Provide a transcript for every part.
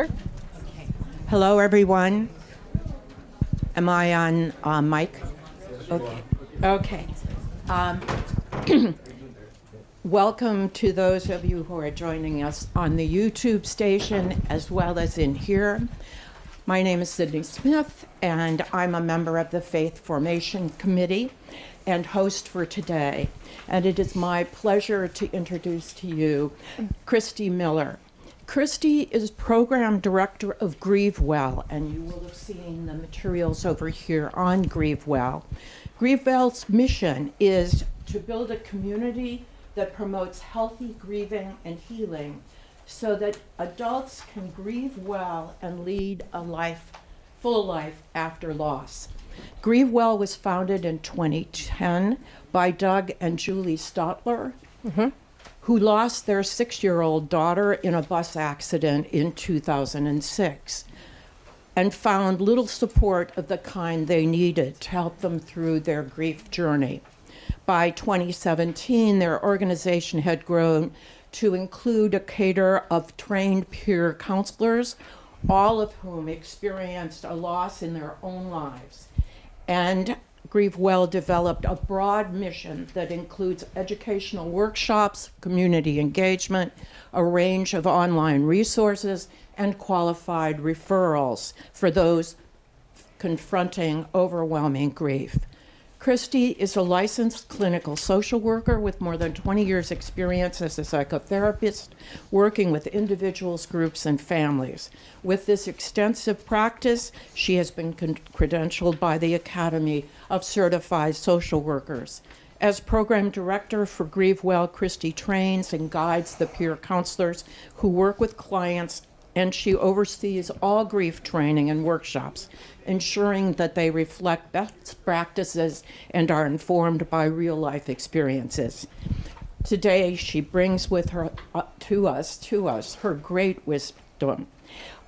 Sure. Okay. Hello, everyone. Am I on mic? Okay. Okay. Welcome to those of you who are joining us on the YouTube station as well as in here. My name is Sid Smith, and I'm a member of the Faith Formation Committee and host for today. And it is my pleasure to introduce to you Christy Miller. Christy is Program Director of GrieveWell, and you will have seen the materials over here on GrieveWell. GrieveWell's mission is to build a community that promotes healthy grieving and healing so that adults can grieve well and lead a full life after loss. GrieveWell was founded in 2010 by Doug and Julie Stotler, who lost their 6-year-old daughter in a bus accident in 2006 and found little support of the kind they needed to help them through their grief journey. By 2017, their organization had grown to include a cadre of trained peer counselors, all of whom experienced a loss in their own lives. And GrieveWell developed a broad mission that includes educational workshops, community engagement, a range of online resources, and qualified referrals for those confronting overwhelming grief. Christy is a licensed clinical social worker with more than 20 years' experience as a psychotherapist, working with individuals, groups, and families. With this extensive practice, she has been credentialed by the Academy of Certified Social Workers. As program director for GrieveWell, Christy trains and guides the peer counselors who work with clients, and she oversees all grief training and workshops, ensuring that they reflect best practices and are informed by real-life experiences. Today, she brings with her to us her great wisdom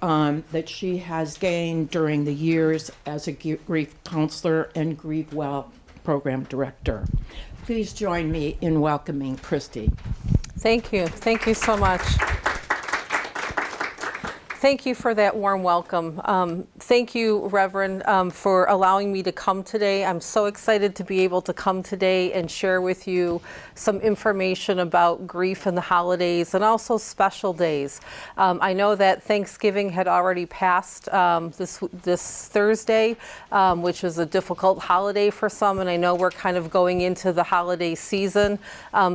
that she has gained during the years as a grief counselor and GrieveWell program director. Please join me in welcoming Christy. Thank you. Thank you so much. Thank you for that warm welcome. Thank you, Reverend, for allowing me to come today. I'm so excited to be able to come today and share with you some information about grief and the holidays and also special days. I know that Thanksgiving had already passed this Thursday, which is a difficult holiday for some, and I know we're kind of going into the holiday season.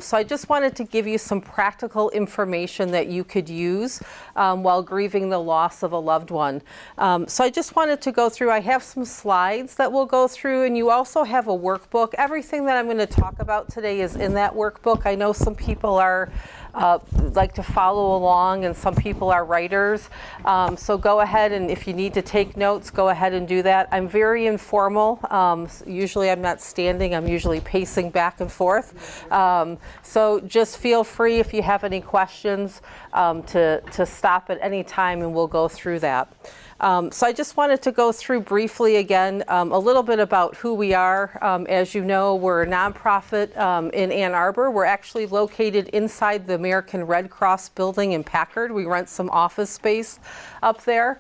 So I just wanted to give you some practical information that you could use while grieving the loss of a loved one. So I just wanted to go through, I have some slides that we'll go through, and you also have a workbook. Everything that I'm going to talk about today is in that workbook. I know some people are like to follow along, and some people are writers. So go ahead, and if you need to take notes, go ahead and do that. I'm very informal. Usually I'm not standing, I'm usually pacing back and forth. So just feel free if you have any questions to stop at any time, and we'll go through that. So I just wanted to go through briefly again a little bit about who we are. As you know, we're a nonprofit in Ann Arbor. We're actually located inside the American Red Cross building in Packard. We rent some office space up there.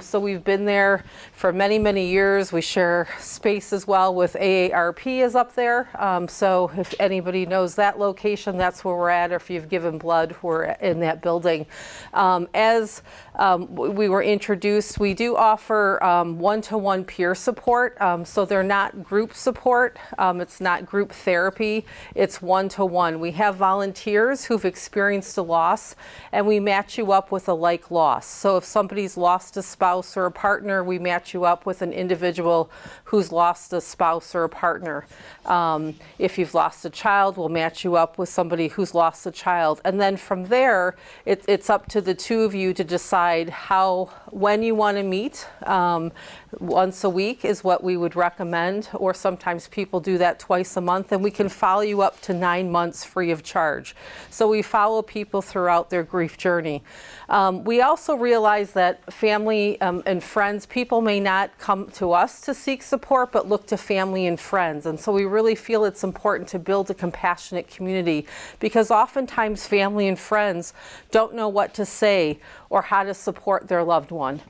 So we've been there for many, many years. We share space as well with AARP is up there. So if anybody knows that location, that's where we're at. Or if you've given blood, we're in that building. As we were introduced, we do offer one-to-one peer support. So they're not group support. It's not group therapy. It's one-to-one. We have volunteers who've experienced a loss, and we match you up with a like loss. So if somebody's lost a spouse or a partner, we match you up with an individual who's lost a spouse or a partner. If you've lost a child, we'll match you up with somebody who's lost a child. And then from there, it's up to the two of you to decide when you want to meet. Once a week is what we would recommend, or sometimes people do that twice a month, and we can follow you up to 9 months free of charge. So we follow people throughout their grief journey. We also realize that families family and friends. People may not come to us to seek support, but look to family and friends. And so we really feel it's important to build a compassionate community, because oftentimes family and friends don't know what to say or how to support their loved one.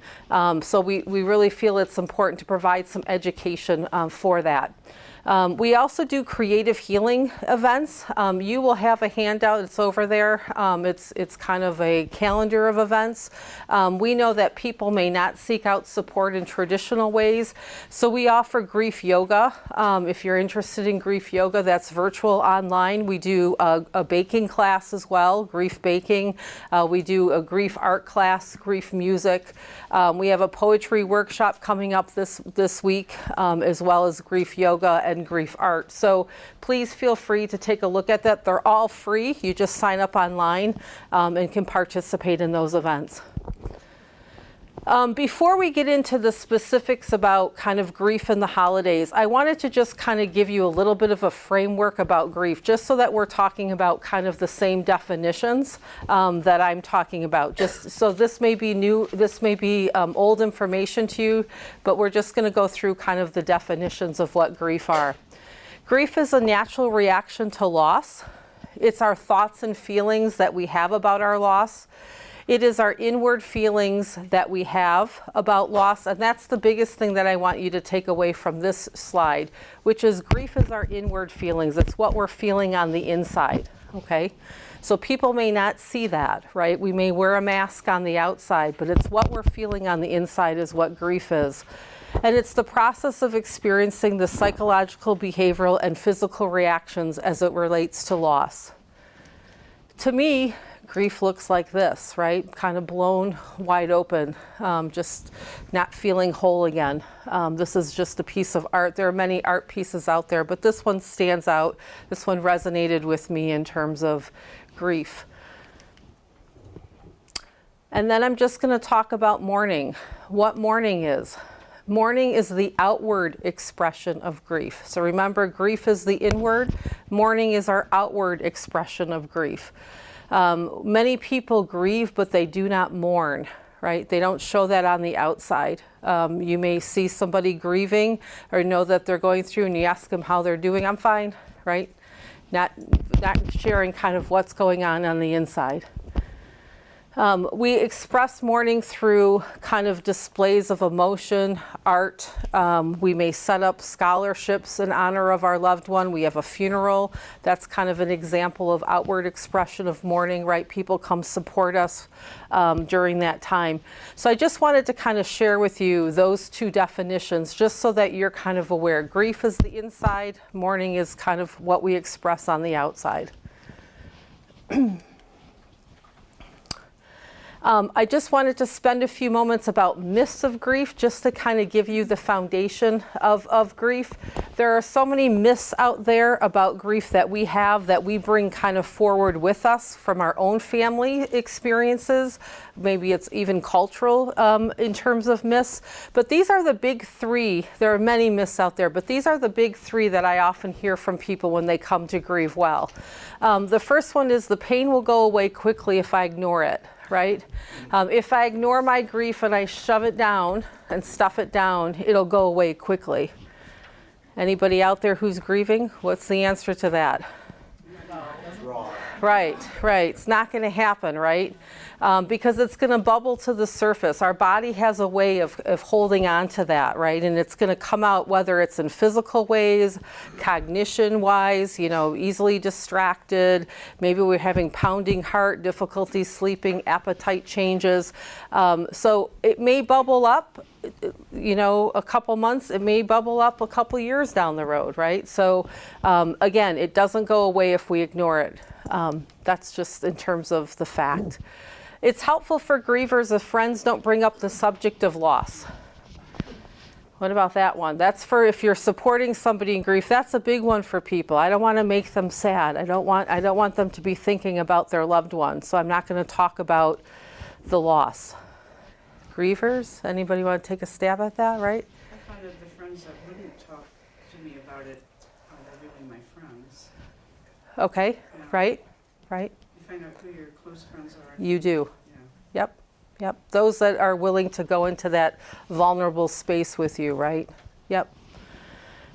So we really feel it's important to provide some education for that. We also do creative healing events. You will have a handout, it's over there. It's kind of a calendar of events. We know that people may not seek out support in traditional ways, so we offer grief yoga. If you're interested in grief yoga, that's virtual online. We do a baking class as well, grief baking. We do a grief art class, grief music. We have a poetry workshop coming up this week, as well as grief yoga and grief art. So please feel free to take a look at that. They're all free. You just sign up online and can participate in those events. Before we get into the specifics about kind of grief in the holidays, I wanted to just kind of give you a little bit of a framework about grief, just so that we're talking about kind of the same definitions that I'm talking about. Just so this may be new, this may be old information to you, but we're just going to go through kind of the definitions of what grief are. Grief is a natural reaction to loss. It's our thoughts and feelings that we have about our loss. It is our inward feelings that we have about loss, and that's the biggest thing that I want you to take away from this slide, which is grief is our inward feelings. It's what we're feeling on the inside, okay? So people may not see that, right? We may wear a mask on the outside, but it's what we're feeling on the inside is what grief is. And it's the process of experiencing the psychological, behavioral, and physical reactions as it relates to loss. To me, grief looks like this, right? Kind of blown wide open, just not feeling whole again. This is just a piece of art. There are many art pieces out there, but this one stands out. This one resonated with me in terms of grief. And then I'm just going to talk about mourning. What mourning is. Mourning is the outward expression of grief. So remember, grief is the inward. Mourning is our outward expression of grief. Many people grieve, but they do not mourn, right? They don't show that on the outside. You may see somebody grieving or know that they're going through, and you ask them how they're doing. I'm fine, right? Not sharing kind of what's going on the inside. We express mourning through kind of displays of emotion, art. We may set up scholarships in honor of our loved one. We have a funeral. That's kind of an example of outward expression of mourning, right? People come support us during that time. So I just wanted to kind of share with you those two definitions, just so that you're kind of aware. Grief is the inside. Mourning is kind of what we express on the outside. I just wanted to spend a few moments about myths of grief, just to kind of give you the foundation of grief. There are so many myths out there about grief that we have, that we bring kind of forward with us from our own family experiences. Maybe it's even cultural in terms of myths. But these are the big three. There are many myths out there, but these are the big three that I often hear from people when they come to GrieveWell. The first one is the pain will go away quickly if I ignore it. Right? If I ignore my grief and I shove it down and stuff it down, it'll go away quickly. Anybody out there who's grieving? What's the answer to that? Wrong. Right. It's not going to happen, right? Because it's going to bubble to the surface. Our body has a way of holding on to that, right? And it's going to come out, whether it's in physical ways, cognition-wise, easily distracted. Maybe we're having pounding heart, difficulty sleeping, appetite changes. So it may bubble up, a couple months. It may bubble up a couple years down the road, right? So again, it doesn't go away if we ignore it. That's just in terms of the fact. It's helpful for grievers if friends don't bring up the subject of loss. What about that one? That's for if you're supporting somebody in grief. That's a big one for people. I don't want to make them sad. I don't want them to be thinking about their loved one. So I'm not going to talk about the loss. Grievers, anybody want to take a stab at that, right? I find that the friends that wouldn't talk to me about it are really my friends. Okay, right. You find out who your close friends are. You do. Yeah. Yep. Those that are willing to go into that vulnerable space with you, right? Yep.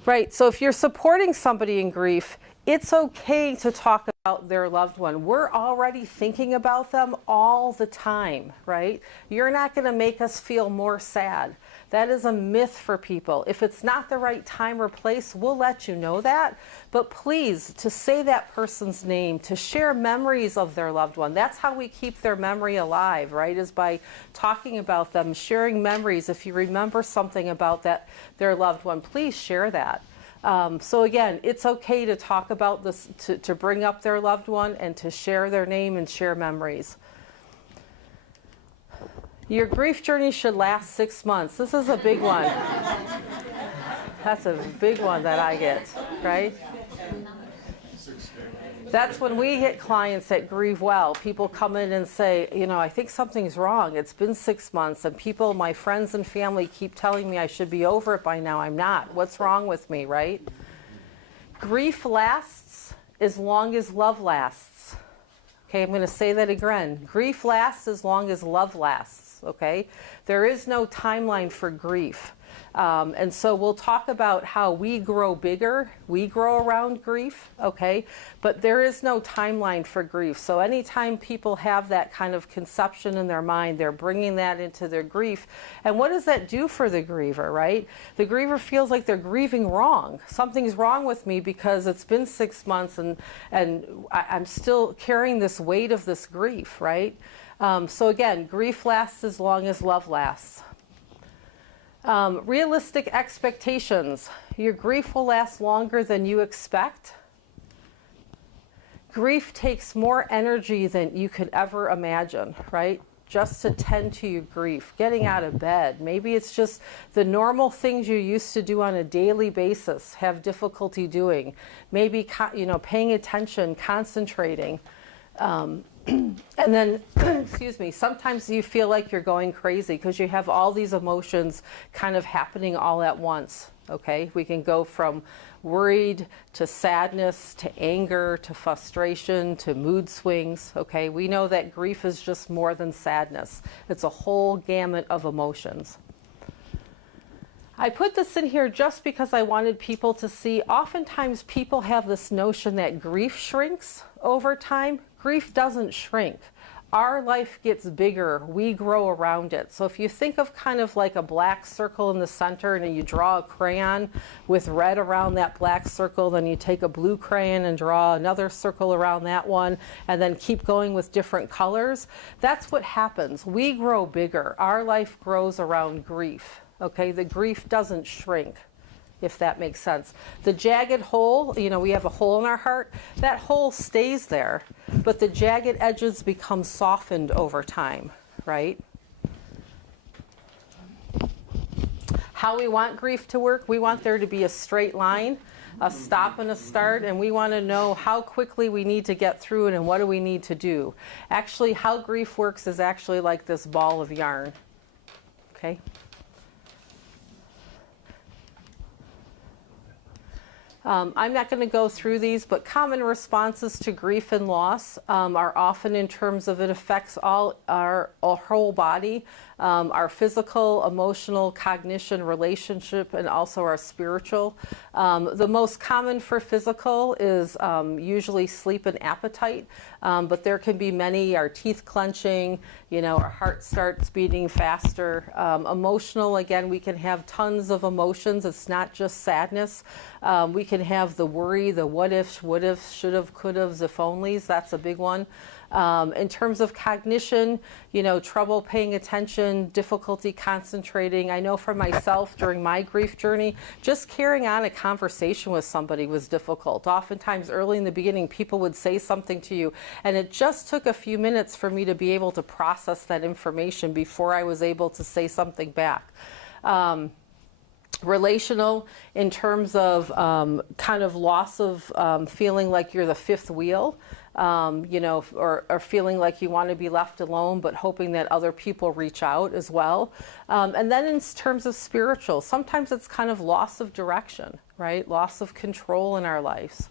Right. So if you're supporting somebody in grief, it's okay to talk about their loved one. We're already thinking about them all the time, right? You're not going to make us feel more sad. That is a myth for people. If it's not the right time or place, we'll let you know that. But please, to say that person's name, to share memories of their loved one. That's how we keep their memory alive, right? Is by talking about them, sharing memories. If you remember something about their loved one, please share that. So again, it's okay to talk about this, to bring up their loved one and to share their name and share memories. Your grief journey should last 6 months. This is a big one. That's a big one that I get, right? That's when we hit clients at GrieveWell. People come in and say, you know, I think something's wrong. It's been 6 months, and people, my friends and family, keep telling me I should be over it by now. I'm not. What's wrong with me, right? Grief lasts as long as love lasts. Okay, I'm going to say that again. Grief lasts as long as love lasts, okay? There is no timeline for grief. And so we'll talk about how we grow bigger, we grow around grief, okay? But there is no timeline for grief. So anytime people have that kind of conception in their mind, they're bringing that into their grief. And what does that do for the griever, right? The griever feels like they're grieving wrong. Something's wrong with me because it's been 6 months and I'm still carrying this weight of this grief, right? So again, grief lasts as long as love lasts. Realistic expectations. Your grief will last longer than you expect. Grief takes more energy than you could ever imagine, right? Just to tend to your grief, getting out of bed. Maybe it's just the normal things you used to do on a daily basis have difficulty doing. Maybe, paying attention, concentrating. And then, excuse me, sometimes you feel like you're going crazy because you have all these emotions kind of happening all at once, okay? We can go from worried to sadness to anger to frustration to mood swings, okay? We know that grief is just more than sadness. It's a whole gamut of emotions. I put this in here just because I wanted people to see, oftentimes people have this notion that grief shrinks over time. Grief doesn't shrink. Our life gets bigger. We grow around it. So if you think of kind of like a black circle in the center and you draw a crayon with red around that black circle, then you take a blue crayon and draw another circle around that one and then keep going with different colors. That's what happens. We grow bigger. Our life grows around grief. Okay, the grief doesn't shrink, if that makes sense. The jagged hole, we have a hole in our heart, that hole stays there, but the jagged edges become softened over time, right? How we want grief to work, we want there to be a straight line, a stop and a start, and we want to know how quickly we need to get through it and what do we need to do. Actually, how grief works is actually like this ball of yarn, okay? I'm not going to go through these, but common responses to grief and loss are often in terms of it affects our whole body, our physical, emotional, cognition, relationship, and also our spiritual. The most common for physical is usually sleep and appetite, but there can be many, our teeth clenching, our heart starts beating faster. Emotional, again, we can have tons of emotions. It's not just sadness. We can have the worry, the what ifs, would ifs, should have, could haves, if onlys. That's a big one. In terms of cognition, trouble paying attention, difficulty concentrating. I know for myself during my grief journey, just carrying on a conversation with somebody was difficult. Oftentimes early in the beginning, people would say something to you, and it just took a few minutes for me to be able to process that information before I was able to say something back. Relational, in terms of kind of loss of feeling like you're the fifth wheel, or feeling like you want to be left alone, but hoping that other people reach out as well. And then in terms of spiritual, sometimes it's kind of loss of direction, right? Loss of control in our lives.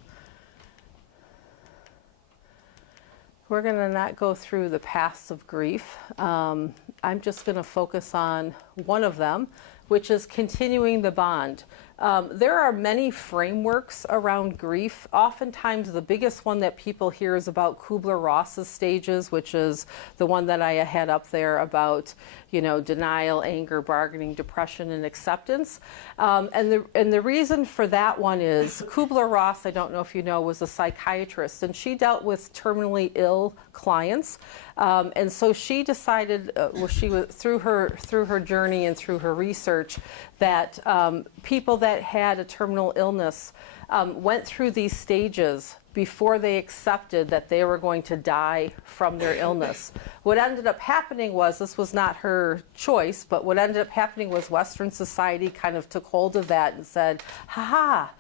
We're going to not go through the paths of grief. I'm just going to focus on one of them, which is continuing the bond. There are many frameworks around grief. Oftentimes the biggest one that people hear is about Kubler-Ross's stages, which is the one that I had up there about, denial, anger, bargaining, depression, and acceptance. And the reason for that one is Kubler-Ross, I don't know if you know, was a psychiatrist, and she dealt with terminally ill clients. And so she decided, she was through her journey and through her research, that people that had a terminal illness went through these stages before they accepted that they were going to die from their illness. What ended up happening was, this was not her choice, but what ended up happening was Western society kind of took hold of that and said, ha-ha,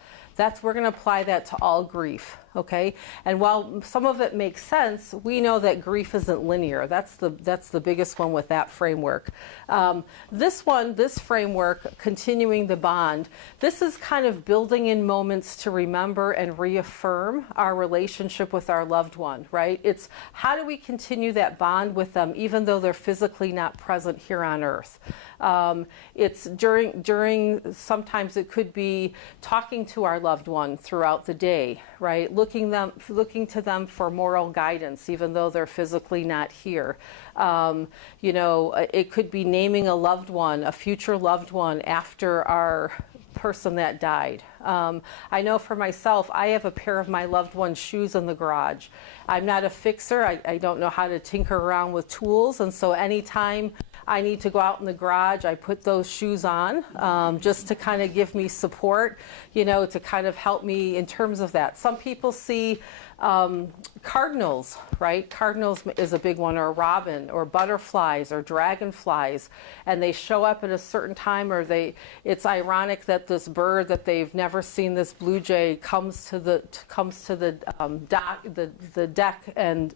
we're going to apply that to all grief, okay? And while some of it makes sense, we know that grief isn't linear. That's the biggest one with that framework. This framework, continuing the bond, this is kind of building in moments to remember and reaffirm our relationship with our loved one, right? It's how do we continue that bond with them even though they're physically not present here on earth? It's during, sometimes it could be talking to our loved one throughout the day, right? Looking to them for moral guidance, even though they're physically not here. It could be naming a loved one, a future loved one after our person that died. I know for myself, I have a pair of my loved one's shoes in the garage. I'm not a fixer. I don't know how to tinker around with tools, and so anytime I need to go out in the garage, I put those shoes on just to kind of give me support, to kind of help me in terms of that. Some people see cardinals, right? Cardinals is a big one, or robin, or butterflies, or dragonflies, and they show up at a certain time, or it's ironic that this bird that they've never seen, this blue jay, comes to the deck, and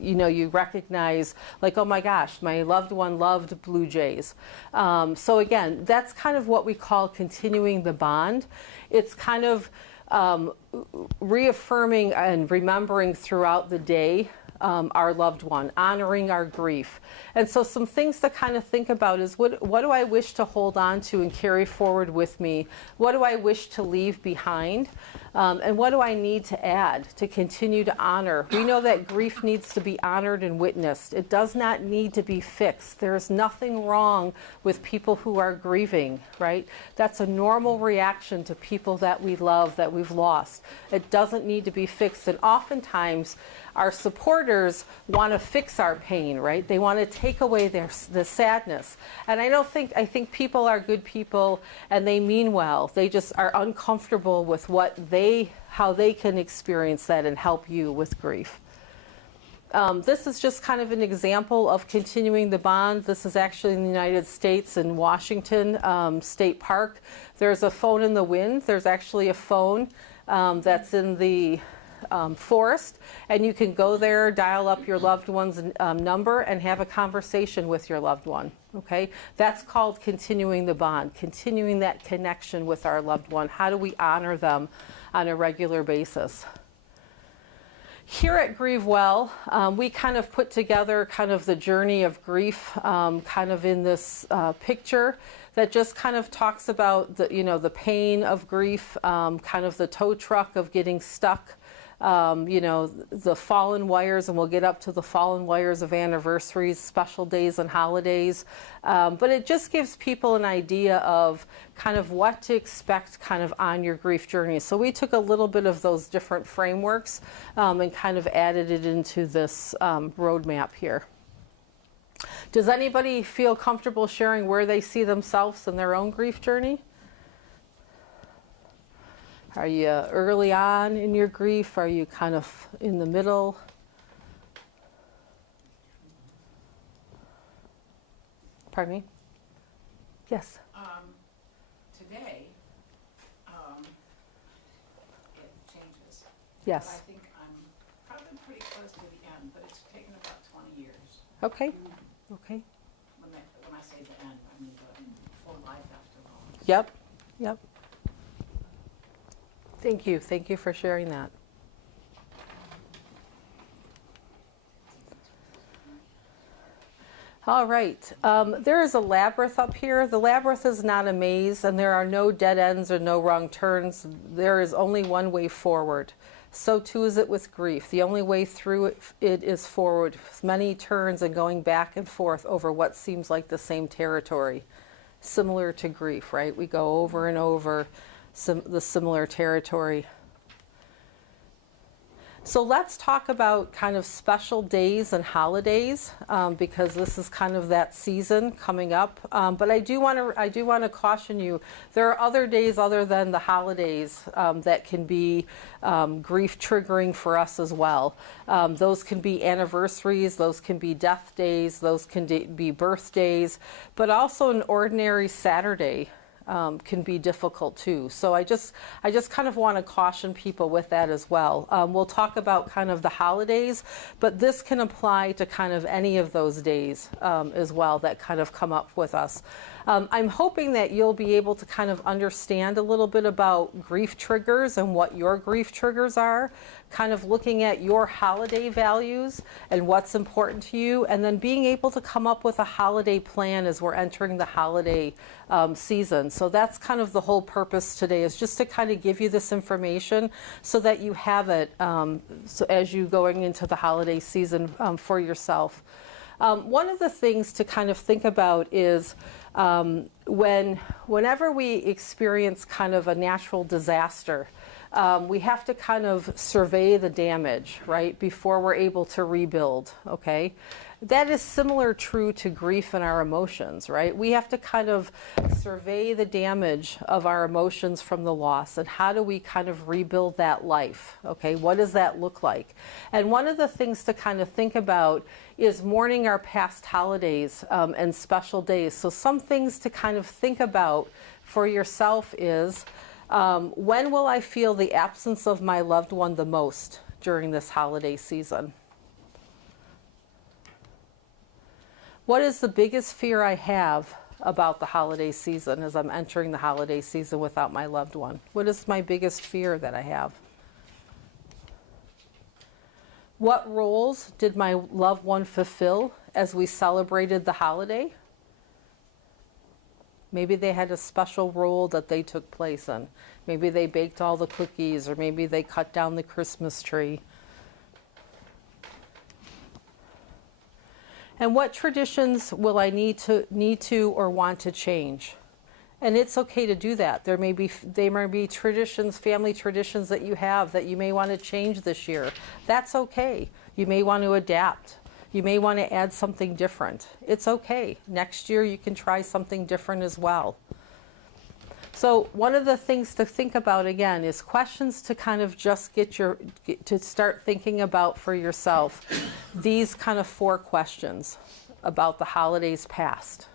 you recognize, like, oh my gosh, my loved one loved blue jays. So again, that's kind of what we call continuing the bond. It's kind of reaffirming and remembering throughout the day our loved one, honoring our grief. And so some things to kind of think about is what do I wish to hold on to and carry forward with me? What do I wish to leave behind? And what do I need to add to continue to honor? We know that grief needs to be honored and witnessed. It does not need to be fixed. There is nothing wrong with people who are grieving, right? That's a normal reaction to people that we love, that we've lost. It doesn't need to be fixed. And oftentimes, our supporters want to fix our pain, right? They want to take away the sadness. And I think people are good people and they mean well. They just are uncomfortable with how they can experience that and help you with grief. This is just kind of an example of continuing the bond. This is actually in the United States in Washington State Park. There's a phone in the wind. There's actually a phone that's in the forest, and you can go there, dial up your loved one's number, and have a conversation with your loved one. Okay, that's called continuing the bond, continuing that connection with our loved one. How do we honor them on a regular basis? Here at GrieveWell, we kind of put together kind of the journey of grief, kind of in this picture that just kind of talks about the pain of grief, kind of the tow truck of getting stuck. The fallen wires, and we'll get up to the fallen wires of anniversaries, special days, and holidays. But it just gives people an idea of kind of what to expect kind of on your grief journey. So we took a little bit of those different frameworks and kind of added it into this roadmap here. Does anybody feel comfortable sharing where they see themselves in their own grief journey? Are you early on in your grief? Are you kind of in the middle? Pardon me? Yes. Today, it changes. Yes. But I think I'm probably pretty close to the end, but it's taken about 20 years. Okay. Okay. When I say the end, I mean the full life after all. Yep. Yep. Thank you. Thank you for sharing that. All right. There is a labyrinth up here. The labyrinth is not a maze, and there are no dead ends or no wrong turns. There is only one way forward. So too is it with grief. The only way through it is forward, with many turns and going back and forth over what seems like the same territory. Similar to grief, right? We go over and over the similar territory. So let's talk about kind of special days and holidays, because this is kind of that season coming up. But I do want to caution you, there are other days other than the holidays that can be grief triggering for us as well. Those can be anniversaries, those can be death days, those can be birthdays, but also an ordinary Saturday can be difficult too. So I just kind of want to caution people with that as well. We'll talk about kind of the holidays, but this can apply to kind of any of those days as well that kind of come up with us. I'm hoping that you'll be able to kind of understand a little bit about grief triggers and what your grief triggers are, kind of looking at your holiday values and what's important to you, and then being able to come up with a holiday plan as we're entering the holiday season. So that's kind of the whole purpose today, is just to kind of give you this information so that you have it so as you going into the holiday season for yourself. One of the things to kind of think about is whenever we experience kind of a natural disaster, we have to kind of survey the damage, right, before we're able to rebuild, okay? That is similar true to grief and our emotions, right? We have to kind of survey the damage of our emotions from the loss, and how do we kind of rebuild that life, okay? What does that look like? And one of the things to kind of think about is mourning our past holidays and special days. So some things to kind of think about for yourself is, when will I feel the absence of my loved one the most during this holiday season? What is the biggest fear I have about the holiday season as I'm entering the holiday season without my loved one? What is my biggest fear that I have? What roles did my loved one fulfill as we celebrated the holiday? Maybe they had a special role that they took place in. Maybe they baked all the cookies, or maybe they cut down the Christmas tree. And what traditions will I need to or want to change? And it's okay to do that. There may be traditions, family traditions that you have that you may want to change this year. That's okay. You may want to adapt. You may want to add something different. It's okay. Next year you can try something different as well. So one of the things to think about again is questions to kind of just to start thinking about for yourself. These kind of 4 questions about the holidays past.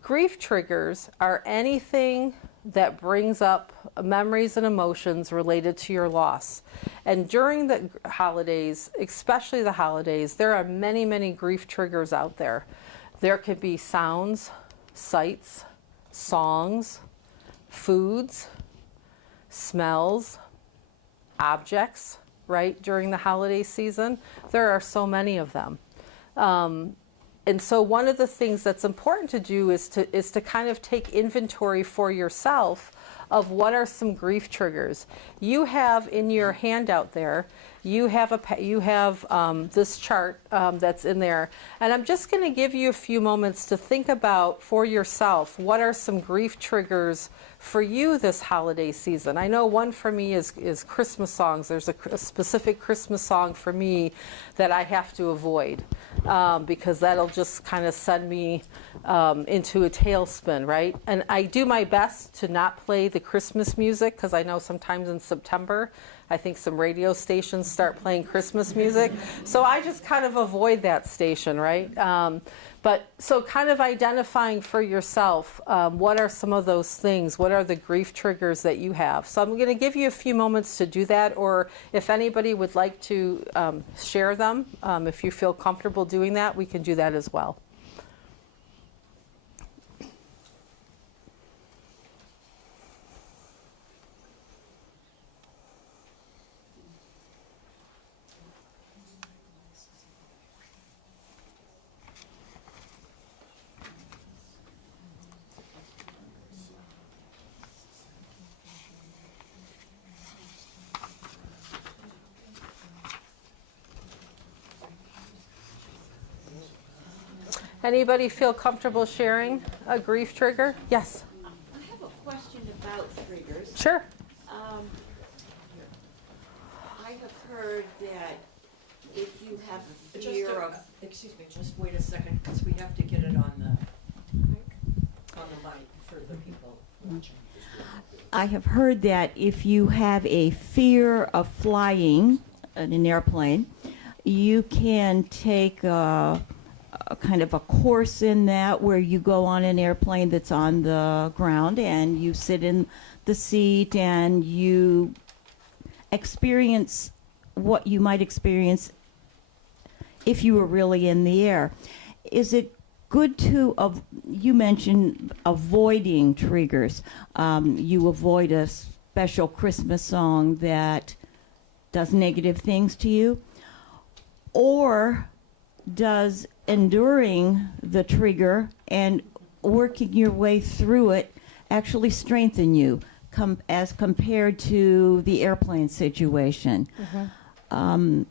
Grief triggers are anything that brings up memories and emotions related to your loss. And during the holidays, especially the holidays, there are many, many grief triggers out there. There could be sounds, sights, songs, foods, smells, objects, right, during the holiday season. There are so many of them. And so one of the things that's important to do is to kind of take inventory for yourself of what are some grief triggers. You have in your handout there, you have this chart that's in there, and I'm just going to give you a few moments to think about for yourself what are some grief triggers for you this holiday season. I know one for me is Christmas songs. There's a specific Christmas song for me that I have to avoid because that'll just kind of send me into a tailspin, right? And I do my best to not play the Christmas music because I know sometimes in September I think some radio stations start playing Christmas music. So I just kind of avoid that station, right? But so kind of identifying for yourself, what are some of those things? What are the grief triggers that you have? So I'm going to give you a few moments to do that, or if anybody would like to share them, if you feel comfortable doing that, we can do that as well. Anybody feel comfortable sharing a grief trigger? Yes. I have a question about triggers. Sure. I have heard that if you have a fear of... Excuse me, just wait a second, because we have to get it on the mic for the people watching. I have heard that if you have a fear of flying in an airplane, you can take a kind of a course in that where you go on an airplane that's on the ground and you sit in the seat and you experience what you might experience if you were really in the air. Is it good to, you mentioned avoiding triggers. You avoid a special Christmas song that does negative things to you? Or does enduring the trigger and working your way through it actually strengthen you as compared to the airplane situation? Mm-hmm.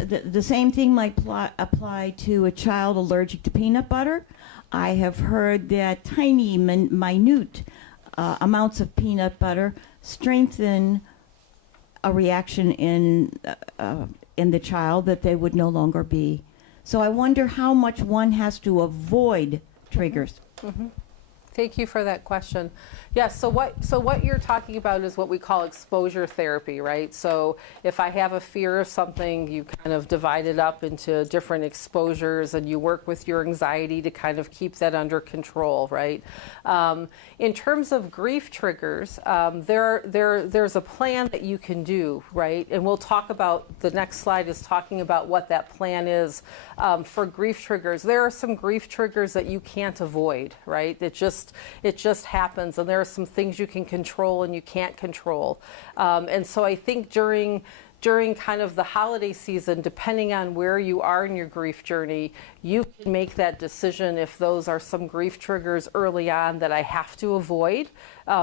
The same thing might apply to a child allergic to peanut butter. I have heard that tiny, minute amounts of peanut butter strengthen a reaction in the child that they would no longer be. So I wonder how much one has to avoid triggers. Mm-hmm. Thank you for that question. Yes, so what you're talking about is what we call exposure therapy, right? So if I have a fear of something, you kind of divide it up into different exposures and you work with your anxiety to kind of keep that under control, right? In terms of grief triggers, there's a plan that you can do, right? And we'll talk about, the next slide is talking about what that plan is for grief triggers. There are some grief triggers that you can't avoid, right? It just happens, and there are some things you can control and you can't control. And so I think during kind of the holiday season, depending on where you are in your grief journey, you can make that decision if those are some grief triggers early on that I have to avoid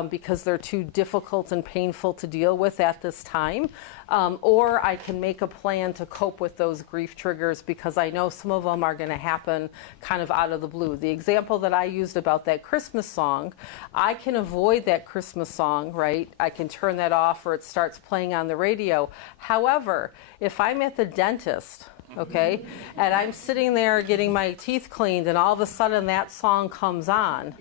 because they're too difficult and painful to deal with at this time. Or I can make a plan to cope with those grief triggers because I know some of them are going to happen kind of out of the blue. The example that I used about that Christmas song, I can avoid that Christmas song, right? I can turn that off or it starts playing on the radio. However, if I'm at the dentist, okay, and I'm sitting there getting my teeth cleaned and all of a sudden that song comes on,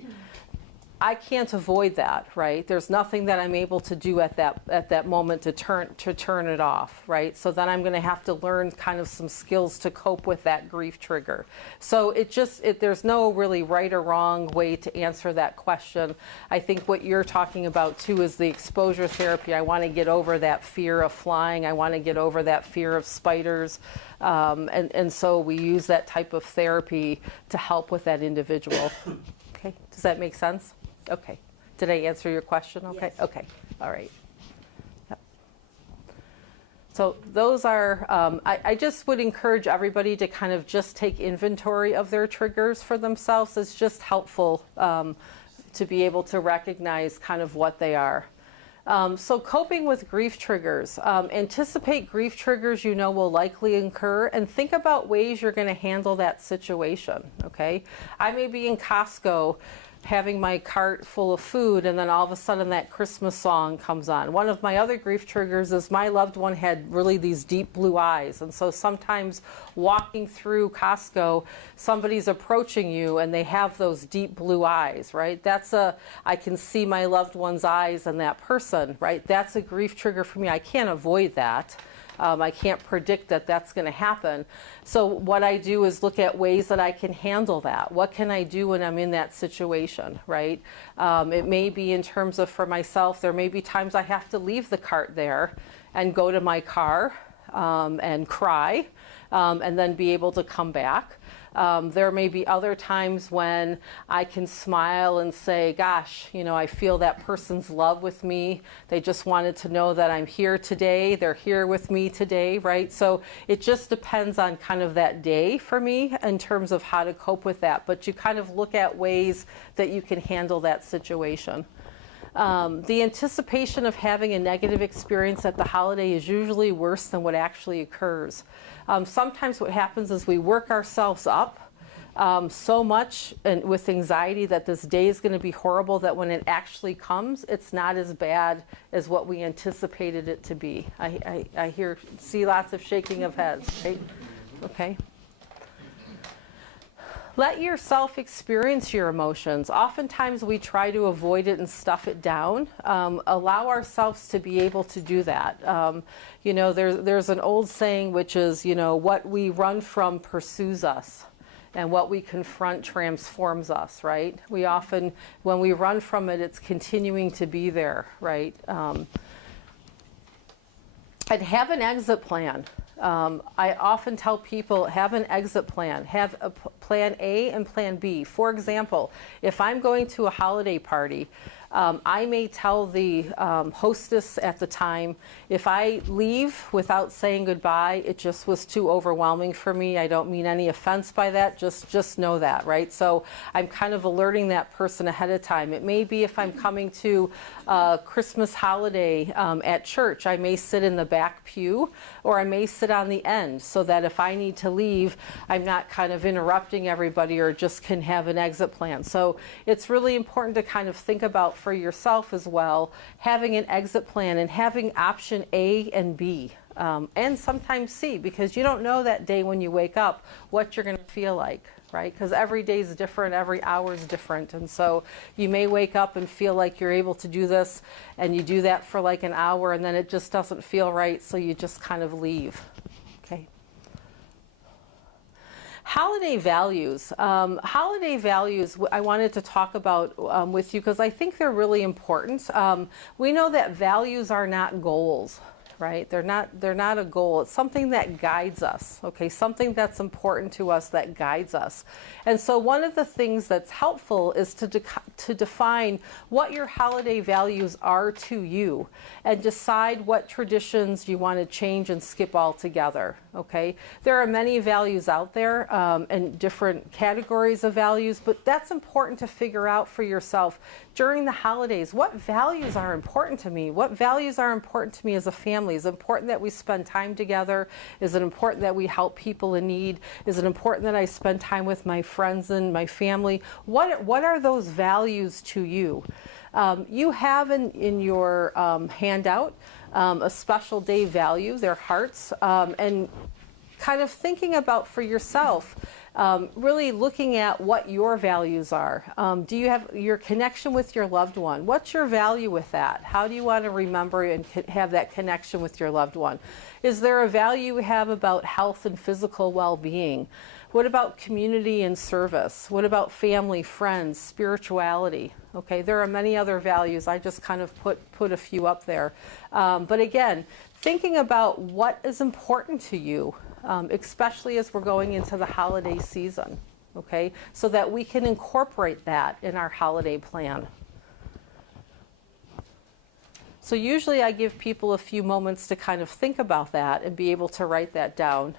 I can't avoid that, right? There's nothing that I'm able to do at that moment to turn it off, right? So then I'm going to have to learn kind of some skills to cope with that grief trigger. So there's no really right or wrong way to answer that question. I think what you're talking about too is the exposure therapy. I want to get over that fear of flying. I want to get over that fear of spiders. And so we use that type of therapy to help with that individual. Okay, does that make sense? Okay. Did I answer your question? Okay. Yes. Okay. All right. Yep. So those are, I just would encourage everybody to kind of just take inventory of their triggers for themselves. It's just helpful to be able to recognize kind of what they are. So coping with grief triggers. Anticipate grief triggers you know will likely occur and think about ways you're going to handle that situation, okay? I may be in Costco having my cart full of food and then all of a sudden that Christmas song comes on. One of my other grief triggers is my loved one had really these deep blue eyes, and so sometimes walking through Costco, somebody's approaching you and they have those deep blue eyes, right? I can see my loved one's eyes and that person, right? That's a grief trigger for me. I can't avoid that. I can't predict that that's going to happen. So what I do is look at ways that I can handle that. What can I do when I'm in that situation, right? It may be in terms of, for myself, there may be times I have to leave the cart there and go to my car and cry and then be able to come back. There may be other times when I can smile and say, gosh, you know, I feel that person's love with me. They just wanted to know that I'm here today. They're here with me today, right? So it just depends on kind of that day for me in terms of how to cope with that. But you kind of look at ways that you can handle that situation. The anticipation of having a negative experience at the holiday is usually worse than what actually occurs. Sometimes what happens is we work ourselves up so much and with anxiety that this day is going to be horrible, that when it actually comes, it's not as bad as what we anticipated it to be. I see lots of shaking of heads, right? Okay. Let yourself experience your emotions. Oftentimes we try to avoid it and stuff it down. Allow ourselves to be able to do that. You know, there's an old saying which is, you know, what we run from pursues us, and what we confront transforms us, right? We often, when we run from it, it's continuing to be there, right? And have an exit plan. I often tell people, have an exit plan. Have a plan A and plan B. For example, if I'm going to a holiday party, I may tell the hostess at the time, if I leave without saying goodbye, it just was too overwhelming for me. I don't mean any offense by that. Just know that, right? So I'm kind of alerting that person ahead of time. It may be if I'm coming to a Christmas holiday at church, I may sit in the back pew, or I may sit on the end, so that if I need to leave, I'm not kind of interrupting everybody, or just can have an exit plan. So it's really important to kind of think about for yourself as well, having an exit plan and having option A and B, and sometimes C, because you don't know that day when you wake up what you're going to feel like, right? Because every day is different, every hour is different, and so you may wake up and feel like you're able to do this, and you do that for like an hour, and then it just doesn't feel right, so you just kind of leave. Okay. Holiday values. Holiday values I wanted to talk about with you because I think they're really important. We know that values are not goals, right? They're not a goal. It's something that guides us, okay? Something that's important to us that guides us. And so one of the things that's helpful is to define what your holiday values are to you, and decide what traditions you want to change and skip altogether, okay? There are many values out there and different categories of values, but that's important to figure out for yourself during the holidays. What values are important to me? What values are important to me as a family? Is it important that we spend time together? Is it important that we help people in need? Is it important that I spend time with my friends and my family? What are those values to you? You have in your handout a special day value, their hearts, and kind of thinking about for yourself, really looking at what your values are. Do you have your connection with your loved one? What's your value with that? How do you want to remember and have that connection with your loved one? Is there a value you have about health and physical well-being? What about community and service? What about family, friends, spirituality? Okay, there are many other values. I just kind of put a few up there. But again, thinking about what is important to you, especially as we're going into the holiday season, okay, so that we can incorporate that in our holiday plan. So usually I give people a few moments to kind of think about that and be able to write that down.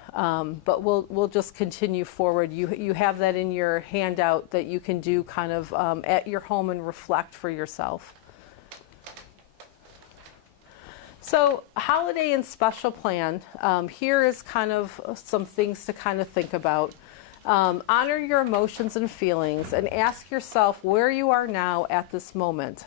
But we'll just continue forward. You have that in your handout that you can do kind of at your home and reflect for yourself. So holiday and special plan, here is kind of some things to kind of think about. Honor your emotions and feelings and ask yourself where you are now at this moment.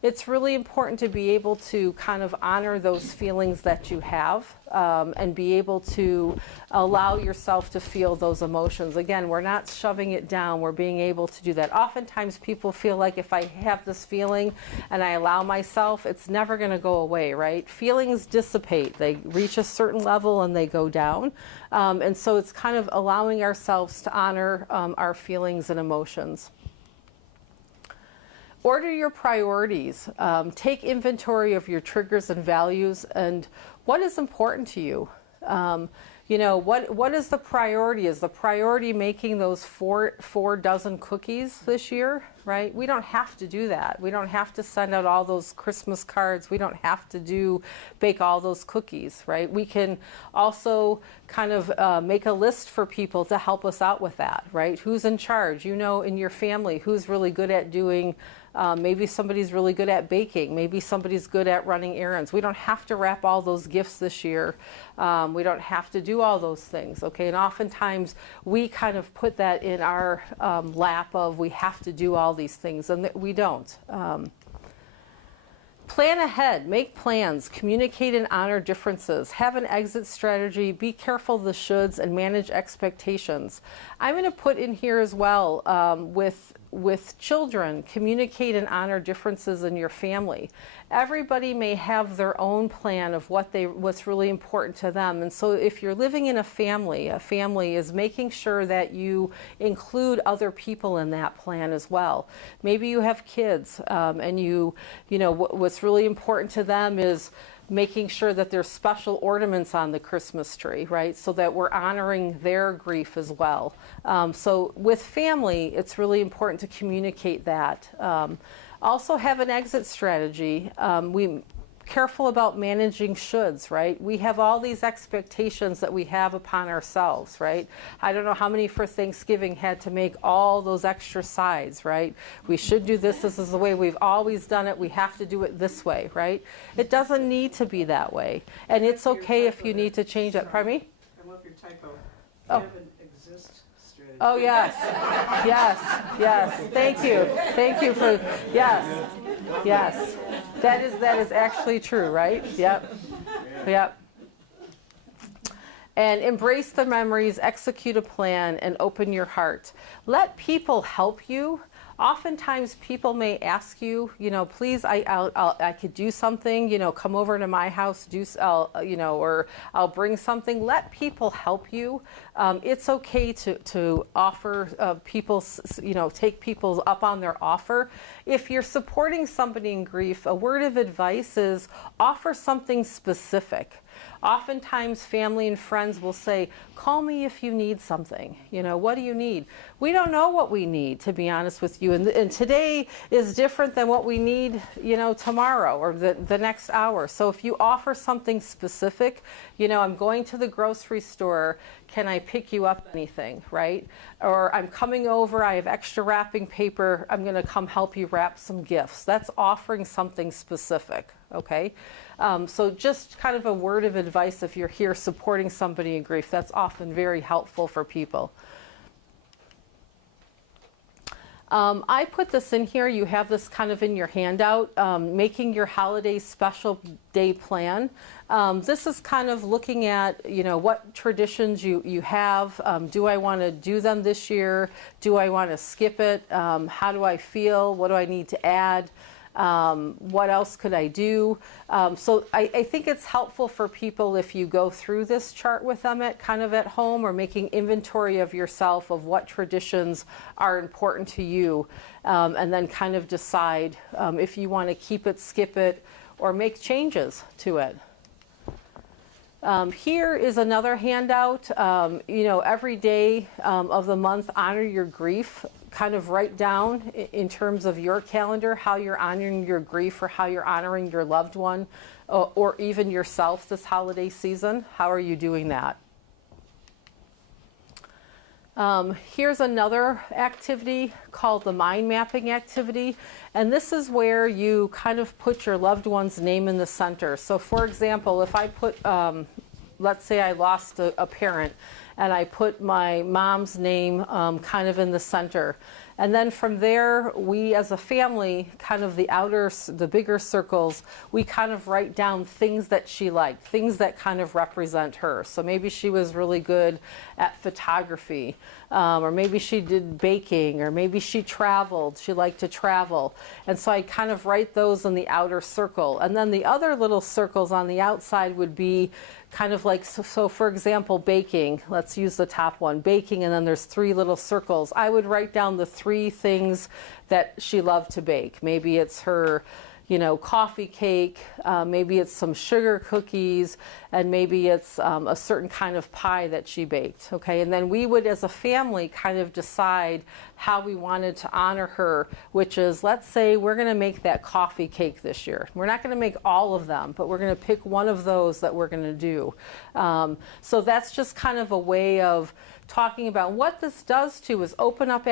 It's really important to be able to kind of honor those feelings that you have and be able to allow yourself to feel those emotions. Again, we're not shoving it down. We're being able to do that. Oftentimes people feel like if I have this feeling and I allow myself, it's never going to go away, right? Feelings dissipate. They reach a certain level and they go down. And so it's kind of allowing ourselves to honor our feelings and emotions. Order your priorities. Take inventory of your triggers and values and what is important to you. You know, what is the priority? Is the priority making those four dozen cookies this year, right? We don't have to do that. We don't have to send out all those Christmas cards. We don't have to bake all those cookies, right? We can also kind of make a list for people to help us out with that, right? Who's in charge? You know, in your family, who's really good at doing Maybe somebody's really good at baking. Maybe somebody's good at running errands. We don't have to wrap all those gifts this year. We don't have to do all those things, okay? And oftentimes we kind of put that in our lap of we have to do all these things, and we don't. Plan ahead, make plans, communicate and honor differences, have an exit strategy, be careful of the shoulds, and manage expectations. I'm going to put in here as well with children, communicate and honor differences in your family. Everybody may have their own plan of what's really important to them. And so if you're living in a family is making sure that you include other people in that plan as well. Maybe you have kids and you know, what's really important to them is making sure that there's special ornaments on the Christmas tree, right? So that we're honoring their grief as well. So with family, it's really important to communicate that. Also have an exit strategy. We careful about managing shoulds, right? We have all these expectations that we have upon ourselves, right? I don't know how many for Thanksgiving had to make all those extra sides, right? We should do this. This is the way we've always done it. We have to do it this way, right? It doesn't need to be that way. And it's okay if you need to change it. Pardon me? I love your typo. Oh. You have an exist strategy. Oh, yes. Yes. Yes. Thank you. Thank you for, yes. Yes. That is actually true, right? Yep. Yep. And embrace the memories, execute a plan, and open your heart. Let people help you. Oftentimes people may ask you, you know, please, I could do something, you know, come over to my house, you know, or I'll bring something. Let people help you. It's okay to offer people, you know, take people up on their offer. If you're supporting somebody in grief, a word of advice is offer something specific. Oftentimes family and friends will say, call me if you need something. You know, what do you need? We don't know what we need, to be honest with you. And today is different than what we need, you know, tomorrow or the next hour. So if you offer something specific, you know, I'm going to the grocery store, can I pick you up anything, right? Or I'm coming over, I have extra wrapping paper, I'm going to come help you wrap some gifts. That's offering something specific, okay? So just kind of a word of advice if you're here supporting somebody in grief. That's often very helpful for people. I put this in here. You have this kind of in your handout, making your holiday special day plan. This is kind of looking at, you know, what traditions you have. Do I want to do them this year? Do I want to skip it? How do I feel? What do I need to add? What else could I do? So I think it's helpful for people if you go through this chart with them at home, or making inventory of yourself of what traditions are important to you, and then kind of decide if you want to keep it, skip it, or make changes to it. Here is another handout. You know, every day of the month, honor your grief. Kind of write down in terms of your calendar how you're honoring your grief, or how you're honoring your loved one, or even yourself this holiday season. How are you doing that? Here's another activity called the mind mapping activity. And this is where you kind of put your loved one's name in the center. So for example, if I put, let's say I lost a parent, and I put my mom's name kind of in the center. And then from there, we as a family, kind of the bigger circles, we kind of write down things that she liked, things that kind of represent her. So maybe she was really good at photography, or maybe she did baking, or maybe she traveled, she liked to travel. And so I kind of write those in the outer circle. And then the other little circles on the outside would be kind of like, so for example, baking. Let's use the top one, baking, and then there's 3 little circles. I would write down the 3 things that she loved to bake. Maybe it's her, you know, coffee cake, maybe it's some sugar cookies, and maybe it's a certain kind of pie that she baked, okay? And then we would, as a family, kind of decide how we wanted to honor her, which is, let's say we're going to make that coffee cake this year. We're not going to make all of them, but we're going to pick one of those that we're going to do. So that's just kind of a way of talking about. What this does too is open up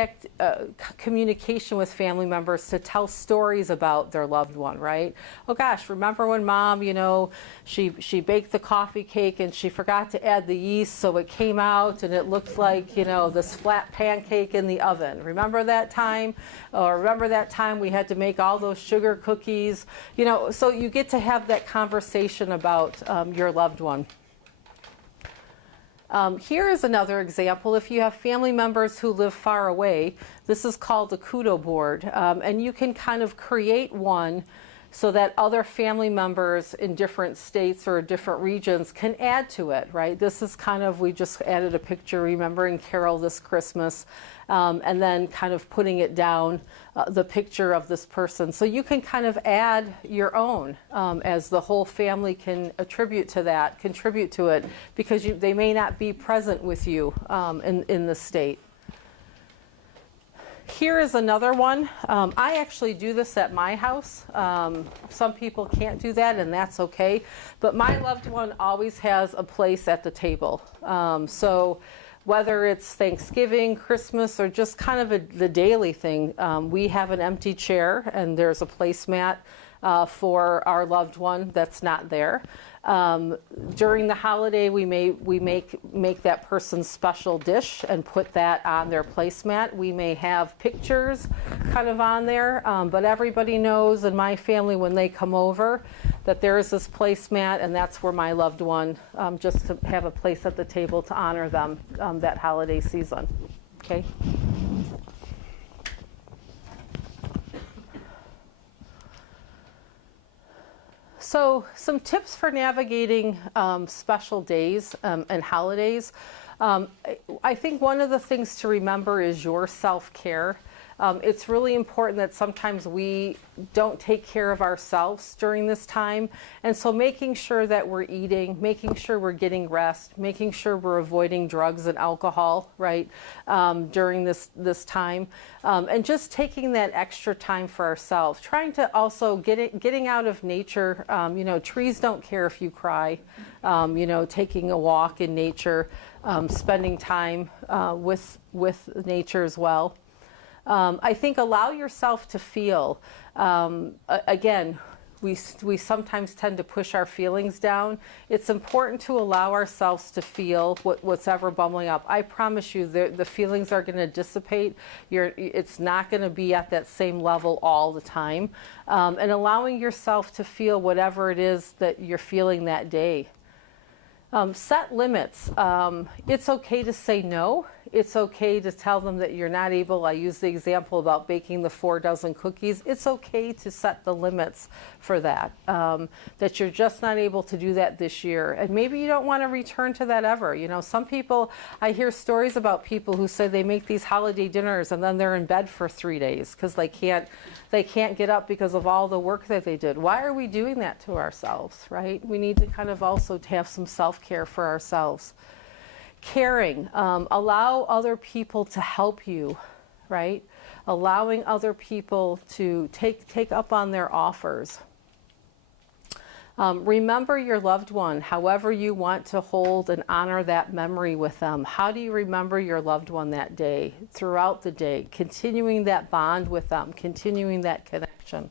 communication with family members to tell stories about their loved one, right? Oh gosh, remember when mom, you know, she baked the coffee cake and she forgot to add the yeast, so it came out and it looked like, you know, this flat pancake in the oven. Remember that time? Or remember that time we had to make all those sugar cookies? You know, so you get to have that conversation about your loved one. Here is another example. If you have family members who live far away, this is called a kudo board, and you can kind of create one so that other family members in different states or different regions can add to it, right? This is kind of, we just added a picture, remembering Carol this Christmas, and then kind of putting it down, the picture of this person. So you can kind of add your own as the whole family can contribute to it, because they may not be present with you in the state. Here is another one. I actually do this at my house. Some people can't do that, and that's okay. But my loved one always has a place at the table. So whether it's Thanksgiving, Christmas, or just kind of the daily thing, we have an empty chair, and there's a placemat for our loved one that's not there. During the holiday, we make that person's special dish and put that on their placemat. We may have pictures kind of on there, but everybody knows in my family when they come over that there is this placemat, and that's where my loved one, just to have a place at the table to honor them that holiday season. Okay. So some tips for navigating special days and holidays. I think one of the things to remember is your self-care. It's really important that sometimes we don't take care of ourselves during this time. And so making sure that we're eating, making sure we're getting rest, making sure we're avoiding drugs and alcohol, right, during this time. And just taking that extra time for ourselves. Trying to also getting out of nature. You know, trees don't care if you cry. You know, taking a walk in nature, spending time with nature as well. I think allow yourself to feel. Again, we sometimes tend to push our feelings down. It's important to allow ourselves to feel what's ever bubbling up. I promise you the feelings are going to dissipate. It's not going to be at that same level all the time. And allowing yourself to feel whatever it is that you're feeling that day. Set limits. It's okay to say no. It's okay to tell them that you're not able. I use the example about baking the 4 dozen cookies. It's okay to set the limits for that, that you're just not able to do that this year. And maybe you don't want to return to that ever. You know, some people, I hear stories about people who say they make these holiday dinners and then they're in bed for 3 days because they can't get up because of all the work that they did. Why are we doing that to ourselves, right? We need to kind of also have some self-care for ourselves. Caring, allow other people to help you, right? Allowing other people to take up on their offers. Remember your loved one, however you want to hold and honor that memory with them. How do you remember your loved one that day, throughout the day, continuing that bond with them, continuing that connection?